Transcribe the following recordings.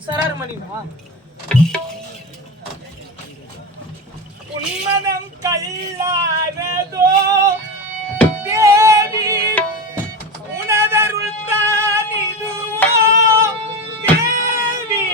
உசரார் மணிவா உன்மனம் கல்லானதோ தேவி உனதருள் தான் இதுவோ தேவி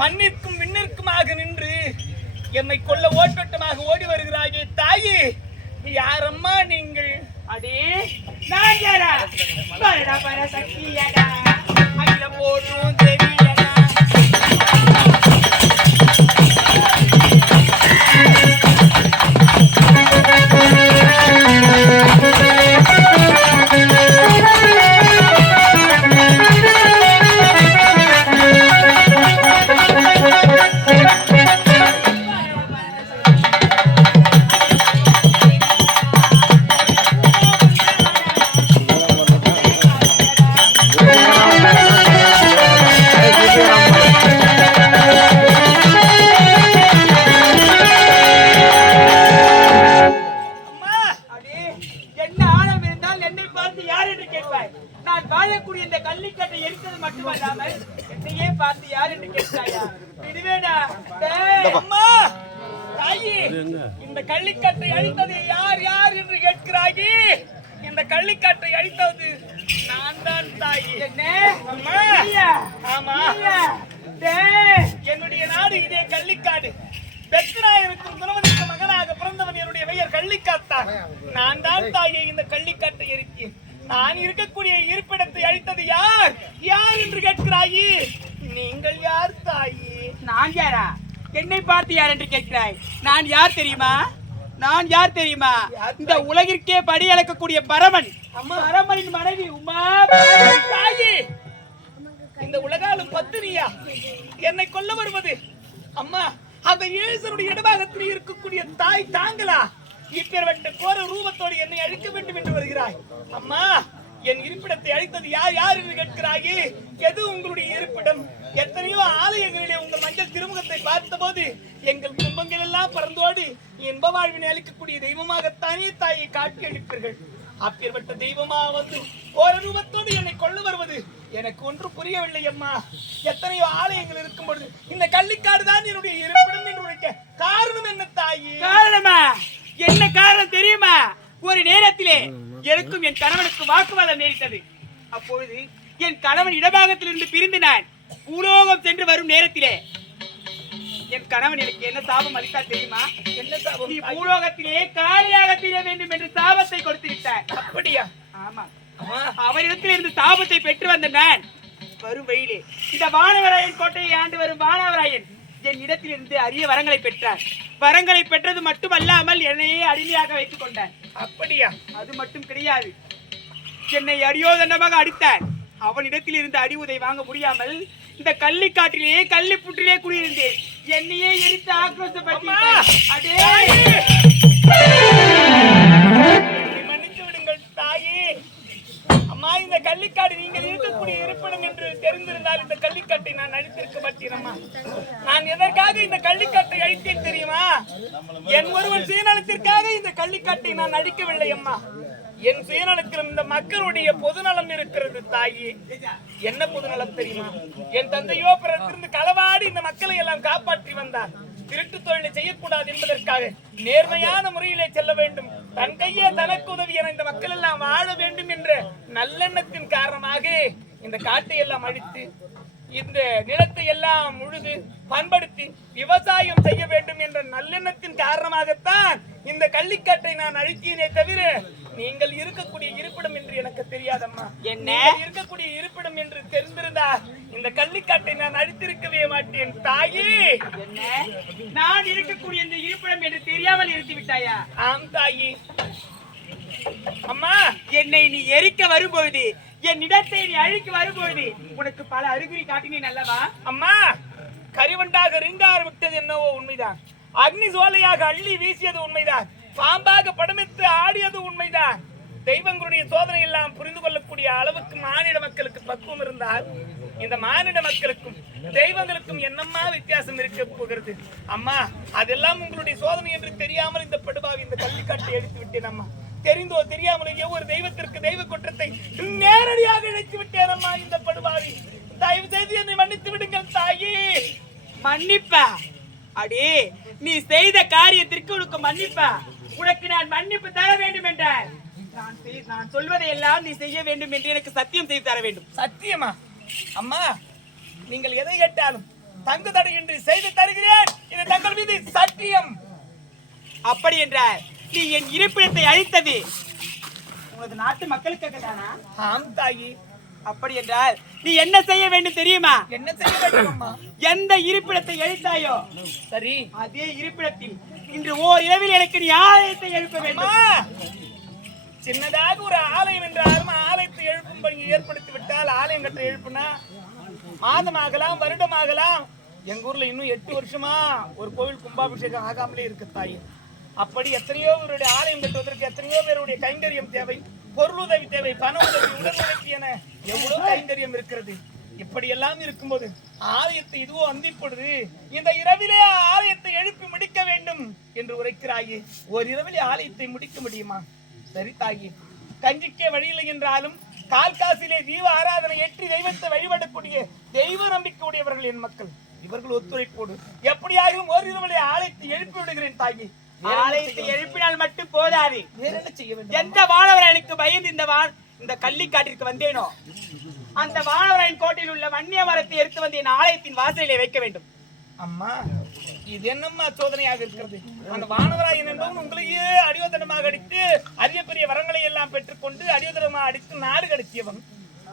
மண்ணிற்கும் விண்ணிற்குமாக நின்று என்னை கொல்ல ஓட்டமாக ஓடி வருகிறாயே தாயே, யாரம்மா நீங்கள்? அடே நான் யாரா? பரடா பர சக்தியடா அகில போற்றும் தேவியடா. நான் வாழக்கூடிய இந்த கள்ளிக்கட்டை எரித்தது மட்டுமல்லாமல் என்னையே பார்த்து யார் என்று கேட்கிறாயா? விடுவேடா. அம்மா தாயி, இந்த கள்ளிக்கட்டை அழித்தது யார் யார் என்று கேட்கிறாயே? இந்த கள்ளிக்கட்டை அழித்தது நான் தான் தாயி. அம்மா ஆமா, என்னுடைய நாடு இதே கள்ளிக்காடு. பெத்தனாயிருக்கும் குணவனுக்கு மகனாக பிறந்தவன் என்னுடைய பெயர் கள்ளிக்காத்தான். நான் தான் தாயை இந்த கள்ளிக்காட்டை எரித்தேன். நான் இருக்கக்கூடிய இருப்பிடத்தை அழித்தது யார் யார் என்று கேட்கிறாயே? நீங்கள் யார் தாயி? நான் யாரா? என்னை பார்த்து யார் என்று கேட்கிறாய்? நான் யார் தெரியுமா? நான் யார் தெரியுமா? இந்த உலகிற்கே படி அளக்கக்கூடிய பரமன். பரமனின் மனைவி உமா. தாயி, இந்த உலகாலும் பத்தினியா என்னை கொல்ல வருவது? அம்மா, அந்த ஈசனுடைய இடபாகத்தில் இருக்கக்கூடிய தாய் தாங்களா? இப்பேற்பட்ட கோர ரூபத்தோடு என்னை அழிக்க வேண்டும் என்று வருகிறாய். அம்மா, என் இருப்பிடத்தை அழித்தது யார் யார் என்று கேட்கிறாயே? எது உங்களுடைய இருப்பிடம்? எத்தனையோ ஆலயங்களிலே உங்கள் மஞ்சள் திருமுகத்தை பார்த்தபோது எங்கள் கும்பங்கள் எல்லாம் பறந்தோடு இன்ப வாழ்வினை அளிக்கக்கூடிய தெய்வமாகத்தானே தாயை காட்சி அளிப்பீர்கள். அப்பேற்பட்ட தெய்வமா வந்து கோர ரூபத்தோடு என்னை கொள்ள வருவது எனக்கு ஒன்று புரியவில்லை. அம்மா, எத்தனையோ ஆலயங்கள் இருக்கும் பொழுது இந்த கள்ளிக்காடு தான் என்னுடைய இருப்பிடம் என்று உரைக்க காரணம் என்ன தாயி? காரணமா? என்ன காரணம் தெரியுமா? ஒரு நேரத்திலே எனக்கும் என் கணவனுக்கு வாக்குவாதம் நேரிட்டது. அப்பொழுது என் கணவன் இடபாகத்திலிருந்து பிரிந்து நான் பூலோகம் சென்று வரும் நேரத்திலே என் கணவன் எனக்கு என்ன சாபம் அளித்தா தெரியுமா? என்ன சாபம்? நீ பூலோகத்திலே காலியாக தீர வேண்டும் என்று சாபத்தை கொடுத்து விட்டார். அப்படியா? ஆமா. அம்மா, அவரிடத்தில் இருந்து சாபத்தை பெற்று வந்த நான் வரும் வெயிலே இந்த வானவராயன் கோட்டையை ஆண்டு வரும் வானவராயன் என் இடத்தில் இருந்து அரிய வரங்களை பெற்றார். வரங்களை பெற்றது மட்டுமல்லாமல் என்னையே அடிமையாக வைத்துக் கொண்டார். அப்படியா? அது மட்டும் கிடையாது, என்னை அடியோதண்டமாக அடித்தார். அவனிடத்தில் இருந்து அடி உதை வாங்க முடியாமல் இந்த கள்ளிக்காட்டிலேயே கள்ளி புற்றிலே குடியிருந்தேன். என்னையே எரித்து ஆக்ரோஷப்பட்டேன். அடே, மன்னித்து விடுங்கள் தாயே. அம்மா, இந்த கள்ளிக்காடு நீங்கள் இருக்கக்கூடிய இருப்பிடம் என்று தெரிந்திருந்தால் இந்த கள்ளிக்காட்டை நான் அழித்திருக்க மாட்டேனம்மா. நான் எதற்காக இந்த கள்ளிக்காட்டை அழித்தேன் தெரியுமா? என் ஒருவன் சுயநலத்திற்காக இந்த கள்ளிக்காட்டை நான் அழிக்கவில்லை அம்மா. என் சுயநலத்தில் இந்த மக்களுடைய பொதுநலம் இருக்கிறது தாயே. என்ன பொதுநலம் தெரியுமா? என் தந்தையோ பிறத்திருந்து களவாடி இந்த மக்களை எல்லாம் காப்பாற்றி வந்தார். திருட்டு தொழிலை செய்யக்கூடாது என்பதற்காக நேர்மையான முறையிலே செல்ல வேண்டும், தன் கையே தனக்கு உதவி என இந்த மக்கள் எல்லாம் வாழ வேண்டும் என்ற நல்லெண்ணத்தின் காரணமாக இந்த காட்டை எல்லாம் அழித்து இந்த நிலத்தை எல்லாம் முழுது பண்படுத்தி விவசாயம் செய்ய வேண்டும் என்ற நல்லெண்ணத்தின் காரணமாகத்தான் இந்த கள்ளிக்காட்டை நான் அழித்தேனே தவிர நீங்கள் இருக்கக்கூடிய இருப்பிடம் என்று எனக்கு தெரியாதம்மா. என்ன இருக்கக்கூடிய இருப்பிடம் என்று தெரிந்திருந்தால் இந்த கள்ளிக்காட்டை நான் அழித்திருக்கவே மாட்டேன் தாயே. என்ன நான் இருக்கக்கூடிய இந்த இருப்பிடம் என்று தெரியாமல் இருந்து விட்டாயா? ஆம் தாயே. அம்மா, என்னை நீ எரிக்க வரும்பொழுது, என் இடத்தை நீ அழிக்க வரும்பொழுது உனக்கு பல அறிகுறி காட்டினேன் அல்லவா? அம்மா, கரிவண்டாக ரிங்கார விட்டது என்னவோ உண்மைதான். அக்னி சோலையாக அள்ளி வீசியது உண்மைதான். பாம்பாக படமிட்டு ஆடியது உண்மைதான். தெய்வங்களுடைய சோதனை எல்லாம் புரிந்து கொள்ளக்கூடிய அளவுக்கு மானிட மக்களுக்கு பக்குவம் இருந்தால் இந்த மானிட மக்களுக்கும் தெய்வங்களுக்கும் என்னம்மா வித்தியாசம் இருக்க போகிறது? அம்மா, அதெல்லாம் உங்களுடைய சோதனை என்று தெரியாமல் இந்த படுபாவி இந்த கள்ளிக்காட்டை எடுத்து விட்டேன் அம்மா. தெரிந்தோ தெரியாமலேயோ ஒரு தெய்வத்திற்கு தெய்வ குற்றத்தை நேரடியாக இழைத்து விட்டேன் அம்மா. இந்த படுபாவி, தயவு செய்து என்னை மன்னித்து விடுங்கள் தாயே. மன்னிப்பா? அடே, நீ செய்த காரியத்திற்கு உனக்கு மன்னிப்பா? உனக்கு நான் மன்னிப்பு தர வேண்டும் என்றால் நான் சொல்வதை எல்லாம் நீ செய்ய வேண்டும் என்று எனக்கு சத்தியம் செய்து தர வேண்டும். சத்தியமா? அம்மா, நீங்கள் எதை கேட்டாலும் தங்கு தடையின்றி செய்து தருகிறேன். இது தங்கள் மீது சத்தியம். அப்படி என்றால் நீ என் இருப்பிடத்தை அழித்தது உனது நாட்டு மக்களுக்காக தானா? ஆம் தாயி. அப்படி என்றால் நீ என்ன செய்ய வேண்டும் தெரியுமா? என்ன செய்ய வேண்டும் அம்மா? எந்த இருப்பிடத்தை எழுத்தாயோ சரி, அதே இருப்பிடத்தில் இன்று ஓர் இரவில் எனக்கு நீ ஆலயத்தை எழுப்ப வேண்டும். சின்னதாக ஒரு ஆலயம் என்றாலும் ஆலயத்தை எழுப்பும் பணி ஏற்படுத்தி விட்டால் ஆலயம் கட்ட எழுப்புனா மாதமாகலாம், வருடமாகலாம். எங்க ஊர்ல இன்னும் 8 வருஷமா ஒரு கோவில் கும்பாபிஷேகம் ஆகாமலே இருக்கு தாயி. அப்படி எத்தனையோ பேருடைய ஆலயம் கட்டுவதற்கு எத்தனையோ பேருடைய கைங்கரியம் தேவை, பொருளுதவி தேவை, பண உதவி, உடல் உதவி என எவ்வளவு கைங்கரியம் இருக்கிறது. இப்படி எல்லாம் இருக்கும்போது ஆலயத்தை இதுவோ அந்திப்படுது, இந்த இரவிலே ஆலயத்தை எழுப்பி முடிக்க வேண்டும் என்று உரைக்கிறாயே. ஒரு இரவிலே ஆலயத்தை முடிக்க முடியுமா? சரி தாயி, கஞ்சிக்கே வழியில்லை என்றாலும் கால் காசிலே தீப ஆராதனை ஏற்றி தெய்வத்தை வழிபடக்கூடிய தெய்வ நம்பிக்கையுடையவர்கள் என் மக்கள். இவர்கள் ஒத்துழைப்போடு எப்படியாகவும் ஒரு இரவிலே ஆலயத்தை எழுப்பி விடுகிறேன் தாயி. ஆலயத்தை எழுப்பினால் மட்டும் போதாது, வேற என்ன செய்ய வேண்டும்? எந்த வானவராயனுக்கு பயந்து இந்த கள்ளிக்காட்டிற்கு வந்தேனோ அந்த வானவராயன் கோட்டையில் உள்ள வன்னிய மரத்தை எடுத்து வந்து என் ஆலயத்தின் வாசலிலே வைக்க வேண்டும். அம்மா, இது என்னம்மா சோதனையாக இருக்கிறது? அந்த வானவராயன் என்பவன் உங்களையே அடியோதனமாக அடித்து அரிய பெரிய வரங்களை எல்லாம் பெற்றுக்கொண்டு அடியோதனமாக அடித்து நாடு கடத்தியவன்.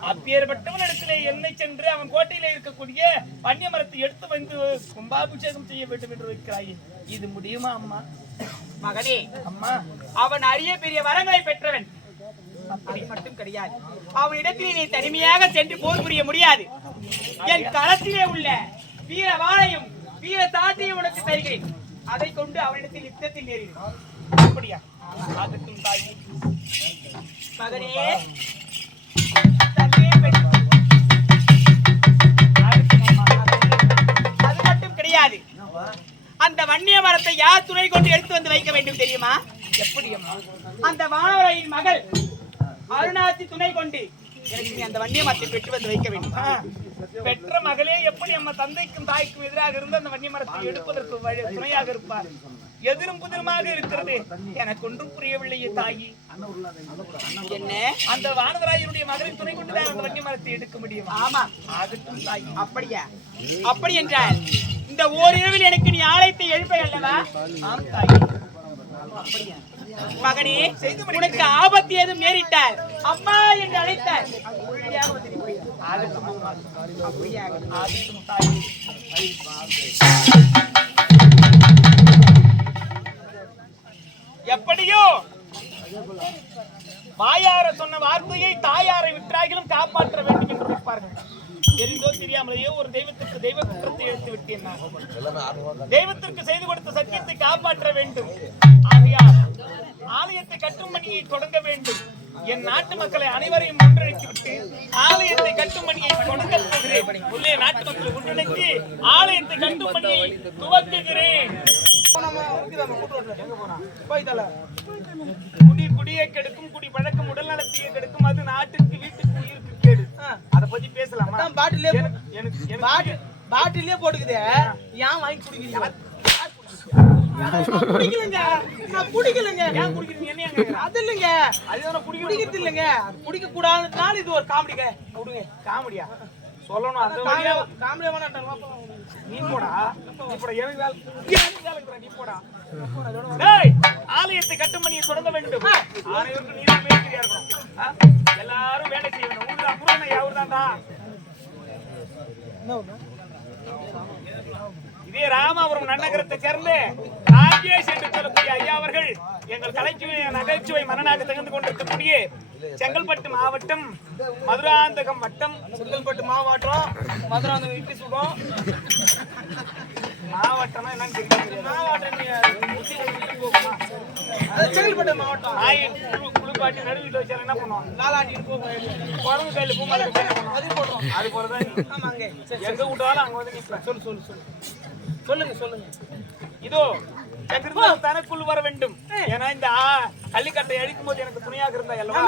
அப்பேற்பட்டவன் இடத்திலே என்னை சென்று அவன் கோட்டையிலே இருக்கக்கூடிய வன்னிய மரத்தை எடுத்து வந்து கும்பாபிஷேகம் செய்ய வேண்டும் என்று வைக்கிறாயே. இது முடியுமா அம்மா? மகனே, அம்மா, அவன் அரிய பெரிய வரங்களை பெற்றவன். அப்படி மட்டும் கிடையாது, அவன் இடத்தில் நீ தனிமையாக சென்று போர் புரிய முடியாது. என் களத்திலே உள்ள வீர வாளையும் வீர சாட்டையும் உனக்கு தருகிறேன். அதை கொண்டு அவனிடத்தில் யுத்தத்தில் நேரிடும். அப்படியா? அதற்கும் தாயி. மகனே, அது மட்டும் கிடையாது, அந்த வன்னிய மரத்தை யார் துணை கொண்டு எடுத்து வந்து வைக்க வேண்டும் தெரியுமா? எப்படி அம்மா? அந்த வானவராயின் மகள் அருணாச்சி துணை கொண்டு எனக்கு நீ அந்த வன்னிய மரத்தை பெற்று வந்து வைக்க வேண்டும். பெற்ற மகளே எப்படி அம்மா தந்தைக்கும் தாய்க்கும் எதிராக இருந்து அந்த வன்னிய மரத்தை எடுப்பதற்கு துணையாக இருப்பார்? எதிரும் புதிருமாக இருக்கிறது. எனக்கு ஒன்றும் புரியவில்லையே தாயி. என்ன? அந்த வானவராயனுடைய மகளின் துணை கொண்டுதான் அந்த வன்னிய மரத்தை எடுக்க முடியும். ஆமா, ஆகட்டும் தாயி. அப்படியா? அப்படி என்றால் இந்த ஓரிரவில் எனக்கு நீ ஆலயத்தை எழுப்ப அல்லவா? ஆம் தாயே. மகனே, உனக்கு ஆபத்து ஏதும் நேரிட்டார் அம்மா என்று அழைத்தார். உறுதியாக வந்து நீ போய் அப்படியே ஆகட்டும் தாயே. எப்படியோ வாயார சொன்ன வார்த்தையை தாயாரை விற்றாகிலும் காப்பாற்ற வேண்டும் என்று நினைப்பார்கள். தெரிந்தோ தெரியாமலேயோ ஒரு தெய்வத்திற்கு தெய்வ குற்றத்தை எடுத்து விட்டேன் நான். தெய்வத்திற்கு செய்து கொடுத்த சத்தியத்தை காப்பாற்ற வேண்டும். ஆகையால் ஆலயத்தை கட்டும் பணியை தொடங்க வேண்டும். என் நாட்டு மக்களை அனைவரையும் ஒன்றிணைத்து விட்டு ஆலயத்தை கட்டும் பணியை தொடங்க போகிறேன். உள்ளே நாட்டு மக்களை ஒன்றிணைத்து ஆலயத்தை கட்டும் பணியை துவக்குகிறேன். குடி குடியை கெடுக்கும், குடி பழக்கம் உடல் நலத்தையே கெடுக்கும், அது நாட்டுக்கு வீட்டுக்கு உயிருக்கு கேடு. அத பத்தி பேசலாமா? பாட்டிலே போட்டுக்குதே, ஏன் வாங்கி குடிக்கிறீங்க? குடிக்கலங்க, நான் குடிக்கலங்க. ஏன் குடிக்கிறீங்க? என்ன அது இல்லைங்க, அதுதான் குடிக்கிறது இல்லைங்க. குடிக்க கூடாதுனால இது ஒரு காமெடிங்க. விடுங்க. காமெடியா சொல்லணும்? அந்த காமெடியா வேணாம். நீ போடா, நீ போடா. எனக்கு வேலை நீ போடா. டேய், ஆலயத்தை கட்டும் பணியை தொடங்க வேண்டும். அனைவருக்கும் நீ தான் பேசுறியா இருக்கணும். எல்லாரும் வேலை செய்யணும். ஊர்ல அப்புறம் யாருதான்டா? இதே ராமாபுரம் நன்னகரத்தை சேர்ந்து ராஜேஷ் என்று சொல்லக்கூடிய ஐயா அவர்கள் எங்கள் நகைச்சுவை மன்னனாக திகழ்ந்து கொண்டிருக்கக்கூடிய செங்கல்பட்டு மாவட்டம் மதுராந்தகம் வட்டம். செங்கல்பட்டு மாவட்டம் மதுராந்தகம் இட்லி சுடும் மாவட்டம்னா என்னன்னு தெரியும்? மாவட்டம் செங்கல்பட்டு மாவட்டம். குளிப்பாட்டி நடுவில் வச்சாலும் என்ன பண்ணுவோம்? நாலாட்டின்னு போகும். குரங்கு கையில் பூமாலை அது போடுவோம். அது போலதான் ஆமாங்க. எங்க விட்டாலும் அங்க வந்து நிற்பேன். சொல்லுங்க. இதோ தனக்குள் வர வேண்டும். ஏன்னா இந்த கள்ளிக்கட்டை அழிக்கும் போது எனக்கு துணையாக இருந்தா அல்லவா?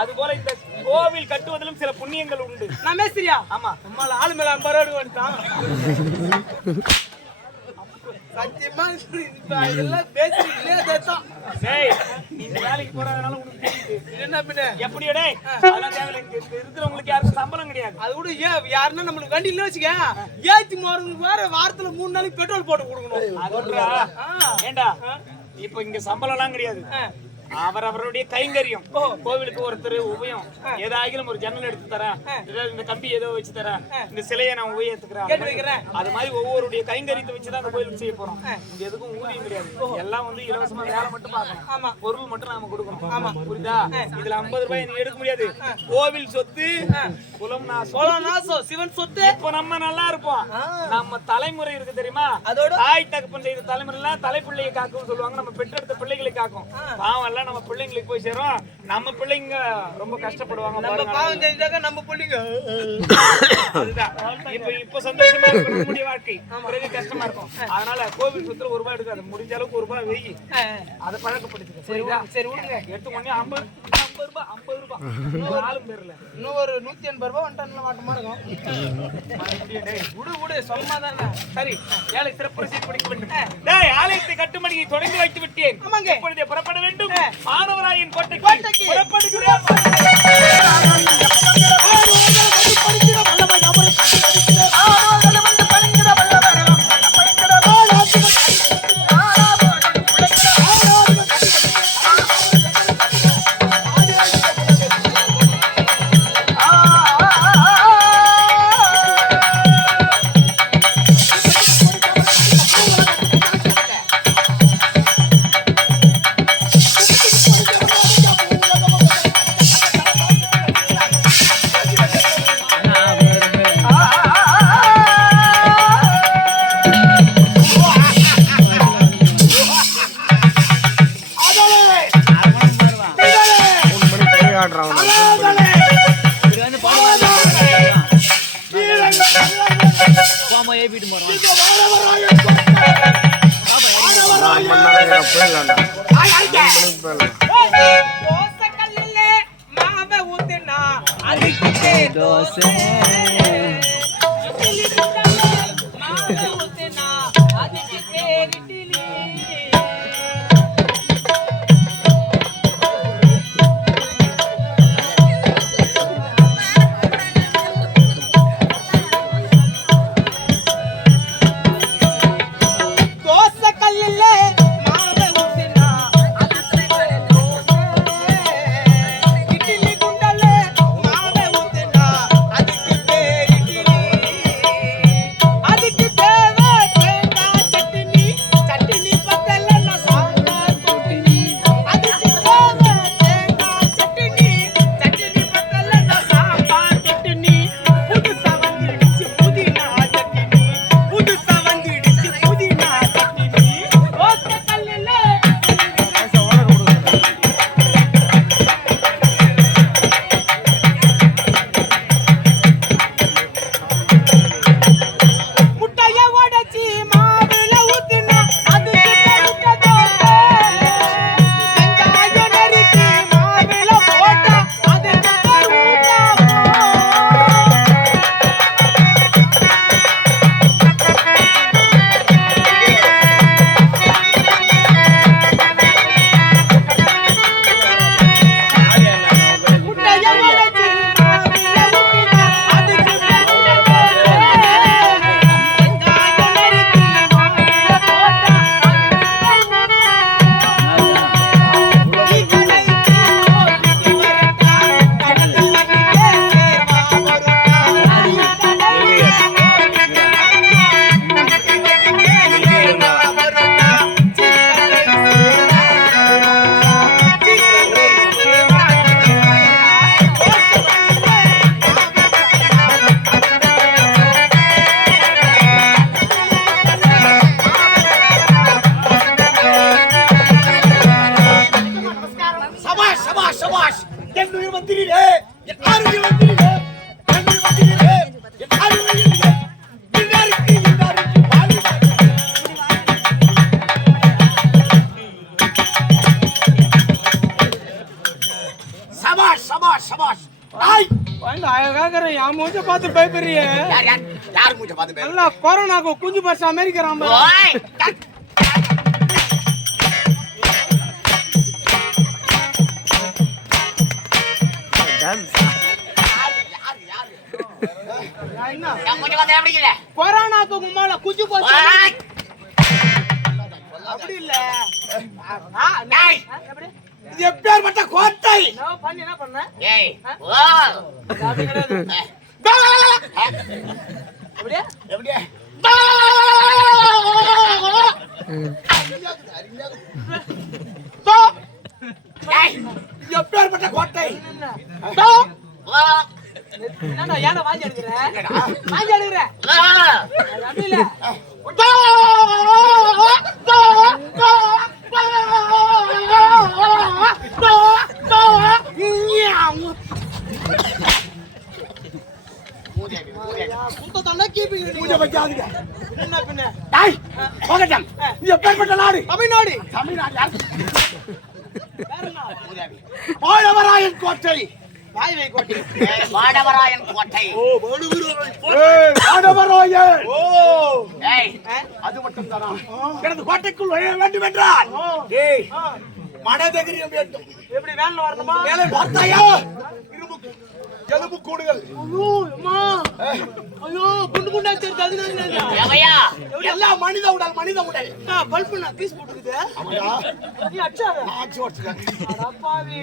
அது போல இந்த கோவில் கட்டுவதிலும் சில புண்ணியங்கள் உண்டு. நான் மேஸ்திரியா? ஆமா. நம்மால ஆளு மேல 50 ரூபாய் வந்துட்டான். சத்தியமா இதெல்லாம் பேசுறீங்களே தேசம். டேய், இந்த வேலைக்கு போறதுனால உனக்கு தெரியுது. என்ன பின்ன எப்படியோ டேய், அதெல்லாம் தேவையில்லை. இருக்கிறவங்களுக்கு யாருக்கும் சம்பளம் கிடையாது. அது கூட யாருன்னா நம்மளுக்கு வண்டி இல்ல வச்சுக்க, ஏத்தி போறவங்களுக்கு வேற வாரத்துல 3 நாளைக்கு பெட்ரோல் போட்டு கொடுக்கணும். ஏண்டா இப்ப இங்க சம்பளம் எல்லாம் கிடையாது. அவரவருடைய கைங்கரியம். கோவிலுக்கு ஒருத்தர் உபயம் ஏதாகிலும் ஒரு ஜன்னல் எடுத்து தரேன், இந்த கம்பி ஏதோ வச்சு தரேன், இந்த சிலையை நான் உபயோகித்துக்கிறேன். அது மாதிரி ஒவ்வொருடைய கைங்கரியத்தை வச்சுதான் அந்த கோயிலுக்கு செய்ய போறோம். இது எதுக்கும் ஊதியம் கிடையாது. எல்லாம் வந்து இலவசமா வேலை மட்டும் பார்க்கணும். பொருள் மட்டும் நாம கொடுக்கணும். புரியுதா? இதுல 50 ரூபாய் நீ எடுக்க முடியாது. கோவில் சொத்து குலம் நாசம், சிவன் சொத்து. இப்ப நம்ம நல்லா இருப்போம். நம்ம தலைமுறை இருக்கு தெரியுமா? அதோட தாய் தகப்பன் செய்த தலைமுறை தலைப்பிள்ளையை காக்கும் சொல்லுவாங்க. நம்ம பெற்றெடுத்த பிள்ளைகளை காக்கும். பாவம் நம்ம பிள்ளைங்களுக்கு போய் சேரும். நம்ம பிள்ளைங்க ரொம்ப கஷ்டப்படுவாங்க. நம்ம பாவம் செஞ்சாக்க நம்ம பிள்ளைங்க அதுதான். இப்ப சந்தோஷமா இருக்கும் நம்முடைய வாழ்க்கை. பிறகு கஷ்டமா இருக்கும். அதனால கோவில் சுத்துல 1 ரூபாய் எடுக்காது. முடிஞ்ச அளவுக்கு 1 ரூபாய் வெயி. அதை பழக்கப்படுத்துங்க. சரிதா? சரி விடுங்க. எடுத்து மணி 50 ரூபாய். இன்னும் ஆளும் பேர்ல இன்னும் ஒரு 180 ரூபாய் வந்துட்டா மாட்டமா இருக்கும். விடு சொல்லமாதானே. சரி, ஏழை சிறப்பு படிக்க வேண்டும். டேய், ஆலயத்தை கட்டுமணியை தொடங்கி வைத்து விட்டேன். இப்பொழுதே புறப்பட வேண்டும். மாணவராயின் கோட்டைக்கு புறப்படுகிறேன். வந்திரே என் அருகில் வந்திரே அருகில் வந்திரே என் அருகில் இன்னாருக்கு வாழி சபாஷ் சபாஷ் சபாஷ் ஐ அழகாகிற என் மூஞ்ச பார்த்து பயப்படுறிய யார் மூஞ்ச பார்த்து நல்லா கொரோனாக்கு குஞ்சு பரிசு அமெரிக்கிறான் கொரோனாக்கு முன்னால குஞ்சு போச்சு அப்படி இல்ல இது எப்பேற்பட்ட கோட்டை பண்ணி என்ன பண்ண அப்படியே எப்படியே எப்பேற்பட்ட கோட்டை ஏன்னா வாங்கி எடுக்கிறேன் வாங்கி எடுக்கிறேன் அப்படி இல்ல தமிழ்நாடு வாழவராயன் கோட்டை வாடவராயன் கோட்டை வாழவராயன் அது மட்டும் தானா எனது கோட்டைக்குள் நுழைய வேண்டும் என்றால் மனதைரியம் வேண்டும் எப்படி வேன்ல வரணுமா வேலை பார்த்தாயா எலும்பு கூடுகள் ஐயோ குண்டு குண்டா தெரிஞ்சு எவையா எல்லாம் மனித உடல் மனித உடல் பல்பு நான் பீஸ் போட்டுக்குது நீ அச்சாத அடப்பாவி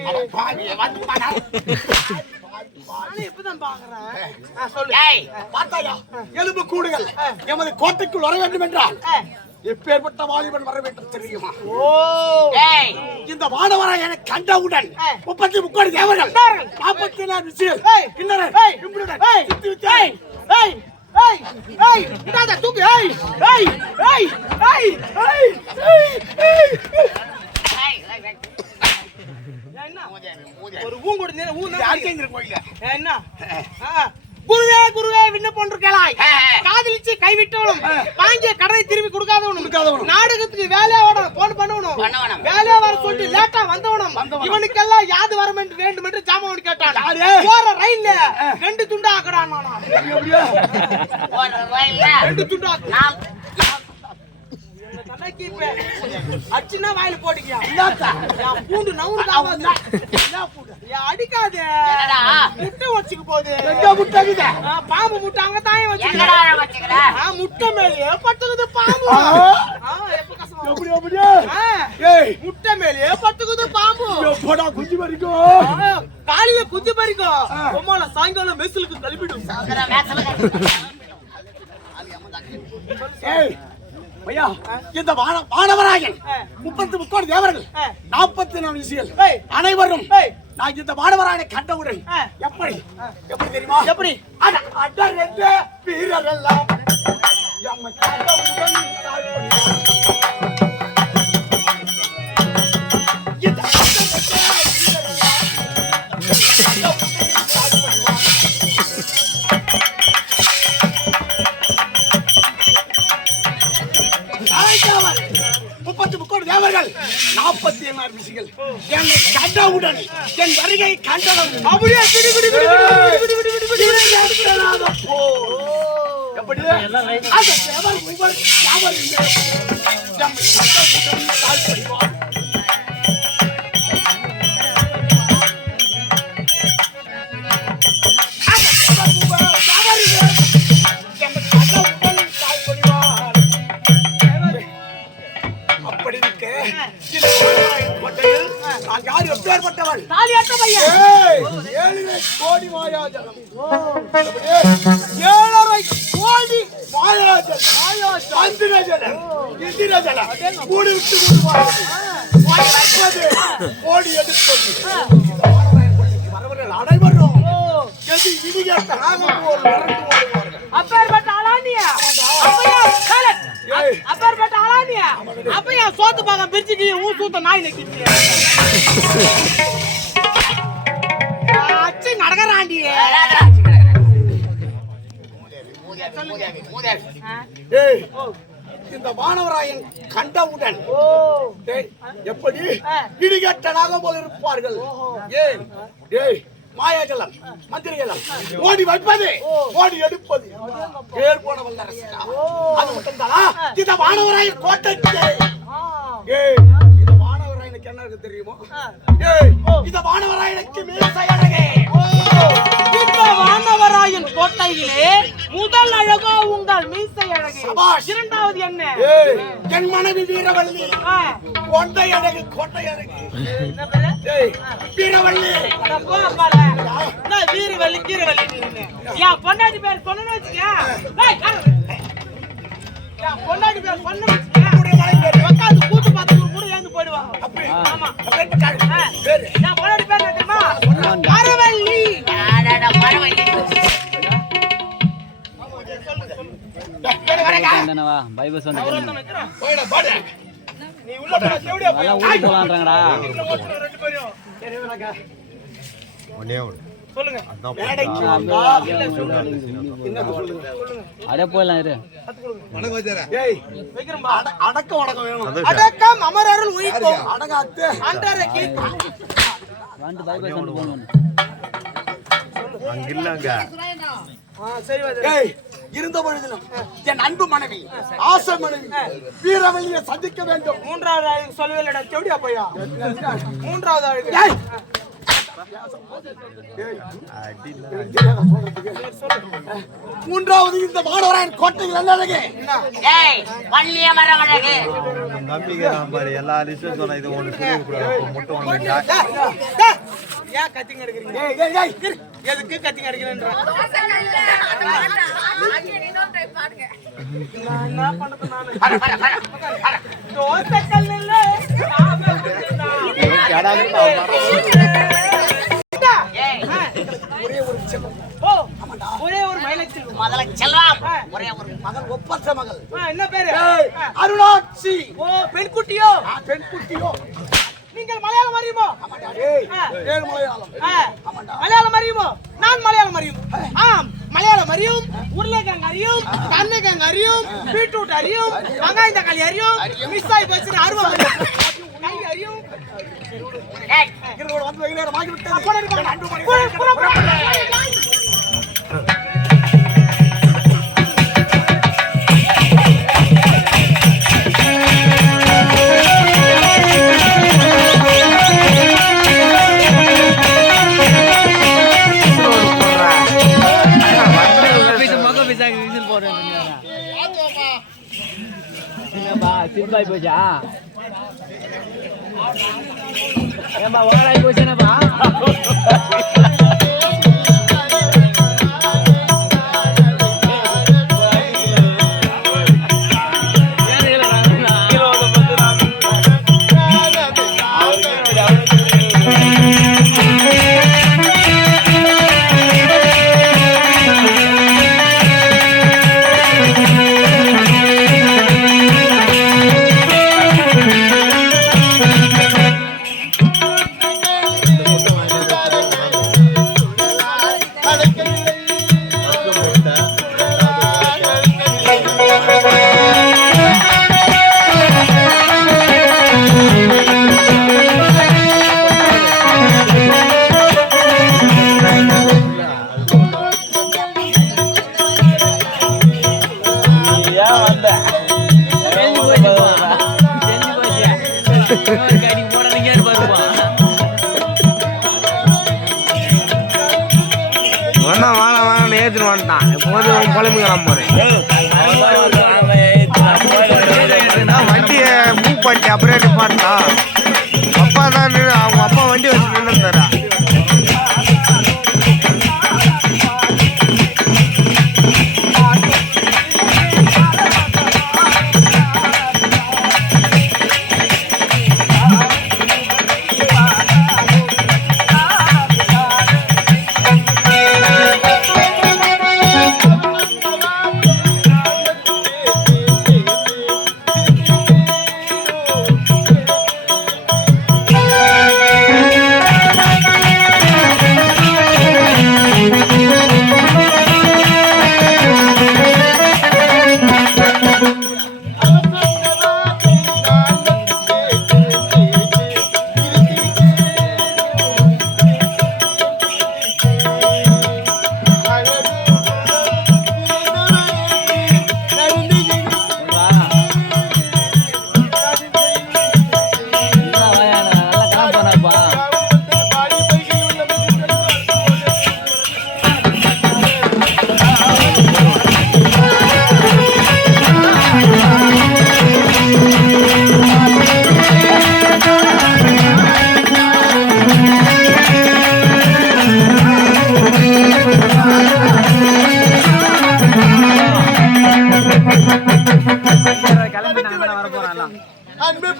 நானே இப்பதான் பாக்குறேன் சொல்லு பார்த்தாயா எலும்பு கூடுகள் எமது கோட்டைக்குள் வர வேண்டும் என்றால் எப்பேற்பட்ட வாலிபன் வர வேண்டும் தெரியுமா இந்த வானவராய் என கண்டவுடன் 33 தேவர்கள் 44 விசில் தூக்கு ஒரு ஊங்கொடு கோயில என்ன குருவே குருவே விண்ணப்பம் கேளாய் காதலிச்சு கைவிட்டவனும் வாங்கிய கடனை திரும்பி கொடுக்காதவனும் நாடகத்துக்கு வேலையா ஓடணும் போன் பண்ணவனும் வேலையா வர சொல்லிட்டு லேட்டா வந்தவனும் இவனுக்கெல்லாம் யாது வர வேண்டும் என்று ஜாமவன் கேட்டான் போற ரயில்ல 2 துண்டா ஆக்கடான் 2 துண்டா அச்சுனா வாயில போட்டுக்கியா பூண்டு நவுறு அடிக்காது முட்டை வச்சுக்கு போகுது பாம்பு முட்டை அங்க தாயம் வச்சுக்க முட்டை மேலேயே பத்துக்குது பாம்பு முட்டை மேலேயே பத்துக்குது பாம்பு குஞ்சு பறிக்கும் காலிய குஞ்சு பறிக்கும் உமால சாயங்காலம் மெஸ்ஸுக்கு கழிப்பிடும் இந்த வானவராயன் 33 தேவர்கள் 44 விசில் அனைவரும் நான் இந்த வானவராயனை கண்டவுடன் எப்படி தெரியுமா எப்படி வீரரெல்லாம் தேவர்கள் 44 விசிகள் என்னை கண்டவுடன் என் வருகை கண்டவுடன் அப்படியே எப்படி கோடி மாயாஜலம் 7.5 கோடி மாயாஜலம் மூடி விட்டு கோடி எடுத்து வரவர்கள் அனைவரும் அப்ப சோத்து பாக்க பிரிச்சுக்கு ஊ சூத்த நாய் நக்கிட்டு மகராண்டி. ஏய், இந்த வானவராயன் கண்டவுடன் டேய், எப்படி இடிகட்டனாக போல் இருப்பார்கள். ஏன் ஏய் மாயாஜலம் மந்திரிஜலம் ஓடி வைப்பது ஓடி எடுப்பது பேர் போன வல்லரசா. அது மட்டும்தானா இந்த வானவராயன் கோட்டைக்கு. ஏய், இந்த வானவராயனுக்கு என்ன இருக்கு தெரியுமா? ஏய், இந்த வானவராயனுக்கு மீசை அழகே. இந்த வானவராயன் கோட்டையிலே முதல் அழகோ உங்கள் மீசை அழகு. சபாஷ். இரண்டாவது என்ன? ஏய், என் மனைவி வீரவள்ளி. கொண்டை அழகு கொண்டை அழகு. என்ன பேரு? ஏய், வீரவள்ளி. அட போ அப்பால. நான் வீரவள்ளி கீரவள்ளி நீங்க. என் பொண்டாட்டி பேர் சொன்னேன்னு வச்சுக்க. டேய் காரு. என் பொண்டாட்டி பேர் சொன்னேன்னு வச்சுக்க. உட்கார்ந்து கூத்து பார்த்து கூட ஏந்து போயிடுவாங்க. அப்படி ஆமா. அப்படியே பேரு. என் பொண்டாட்டி பேர் என்ன தெரியுமா? மரவள்ளி. மரவள்ளி. என்னவா பைபஸ் வந்து போய்டா பாடு. நீ உள்ள போடா தேவடியா போய். நல்லா ஊட்டி போலாம்ங்கடா. வீட்ல ஓட்டுற ரெண்டு பேரும். சொல்லுங்க. மேடைக்கு வந்தா என்னது சொல்லுங்க. அடே போயிடலாம் இரு. ஏய், வைக்கிறேன்பா. அடக்க உடக்க வேணும். அடக்கம் அமரருள் உயிர்க்கும். அடங்காத்து. ஆண்டரை கீர்க்கும். வந்து பைபஸ் வந்து போகணும். சரி வாது. ஏய், இருந்த பொழுதிலும் என் அன்பு மனைவி ஆசை மனைவி வீரவள்ளியை சந்திக்க வேண்டும். மூன்றாவது அழகு சொல்லவேலடா செவடியா போயா. மூன்றாவது அழகு. ஏய், மூன்றாவது இந்த மாணவராயன் கோட்டையில் என்ன அழகு? ஏய் வள்ளிய மரம் அழகு. எல்லா லிஸ்டும் சொன்ன இது ஒன்று சொல்லி மட்டும் ஒன்று ஏன் கத்திங்க எடுக்கிறீங்க? ஏய், ஏய், ஏய், இரு. எதுக்கு கத்திங்க எடுக்கிறேன்ற? நான் என்ன பண்றது நானு? தோசைக்கல் இல்ல. ஒரே ஒரு செல்வம். ஓ ஒரே ஒரு மயிலச்சில் மகள செல்வம். ஒரே ஒரு மகள் ஒப்பற்ற மகள். என்ன பேரு? ஏய், அருணாட்சி. ஓ பெண் குட்டியோ? பெண் குட்டியோ? நீங்கள் மலையாளம் அறியுமோ? ஆமாடா. ஏய், ஏழு மலையாளம். மலையாளம் அறியுமோ? நான் மலையாளம் அறியும். ஆம், மலையாளம் அறியும், உருளைக்கிழங்கு அறியும், கண்ணக்கிழங்கு அறியும், பீட்ரூட் அறியும், வெங்காயம் தக்காளி அறியும், மிஸ் ஆகி போச்சு அருவம் அறியும், கை அறியும். இதோட வந்து வெயிலேற மாகி விட்டது. என் அன்பு மனைவி சிம்பாய் போச்சா? ஏன்பா ஓடாய் போச்சுனப்பா? வண்டியை மூவ் பண்ணி அப்படியே நிப்பாட்டா. அப்பா தான் அவங்க அப்பா வண்டி வச்சு நின்று தரா.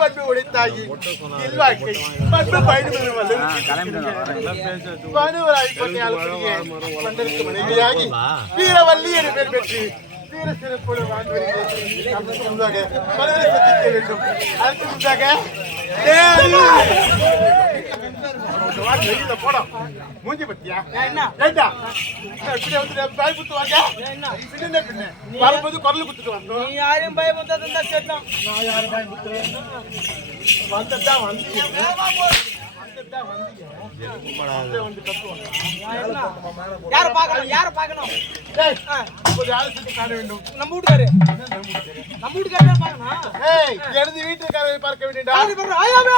பண்பு உடைத்தாகி இல்வாழ்க்கை பண்பு பயணம் மனுவராய் மன்னருக்கு மனைவியாகி வீரவல்லி என பெயர் பெற்று வீர சிறப்போடு வாழ்ந்து வருகிறேன். அதற்கு முன்பாக பலரை சந்திக்க வேண்டும். அதற்கு முன்பாக வெளியில போடும் மூஞ்சி பத்தியா என்ன இப்படி வந்து பயப்புத்துவாங்க பின்ன பின்ன வரும்போது குரல் குத்துட்டு வந்தோம். நீ யாரையும் பயமுறுத்தாத சேர்த்தான். நான் யாரும் பயமுறுத்துறேன் வந்துதான் வந்து யார பாக்கணும் யார பாக்கணும் ஒரு ஆளு சுத்தி காண வேண்டும். நம்ம வீட்டுக்காரு நம்ம வீட்டுக்காரர் பாக்கணும். எனது வீட்டுக்காரரை பார்க்க வேண்டியதா? ஆயாவே